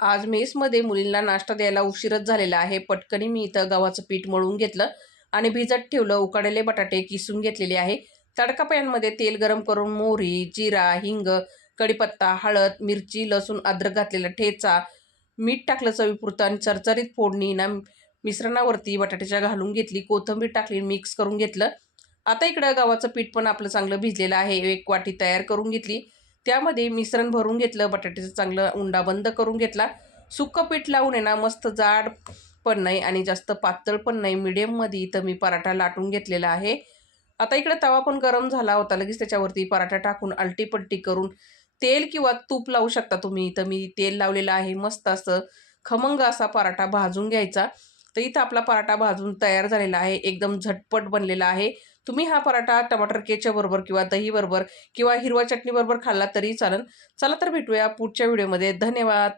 आज मेसमध्ये मुलींना नाश्ता द्यायला उशीरच झालेला आहे. पटकनी मी इथं गव्हाचं पीठ मळून घेतलं आणि भिजत ठेवलं. उकडलेले बटाटे किसून घेतलेले आहे. तडका पॅनमध्ये तेल गरम करून मोहरी, जिरा, हिंग, कढीपत्ता, हळद, मिरची, लसूण, अद्रक घातलेला ठेचा, मीठ टाकलं चवीपुरतं आणि चरचरीत फोडणी ना मिश्रणावरती बटाट्याच्या घालून घेतली. कोथिंबीर टाकली, मिक्स करून घेतलं. आता इकडं गव्हाचं पीठ पण आपलं चांगलं भिजलेलं आहे. एक वाटी तयार करून घेतली. त्यामध्ये मिश्रण भरून घेतलं. बटाट्याचा चांगलं उंडा बंद करून घेतला. सुक्कं पीठ लावून आहे ना मस्त जाड पण नाही आणि जास्त पातळ पण नाही, मिडियममध्ये इथं मी पराठा लाटून घेतलेला आहे. आता इकडे तवा पण गरम झाला होता. लगेच त्याच्यावरती पराठा टाकून आलटी-पलटी करून तेल किंवा तूप लावू शकता तुम्ही. इथं मी तेल लावलेलं आहे. मस्त असं खमंग असा पराठा भाजून घ्यायचा. तर इथं आपला पराठा भाजून तयार झालेला आहे. एकदम झटपट बनलेला आहे. तुम्ही हा पराठा टमाटर केचपबरोबर किंवा दहीबरोबर किंवा हिरवा चटणीबरोबर खाल्ला तरी चालेल. चला तर भेटूया पुढच्या व्हिडिओमध्ये. धन्यवाद.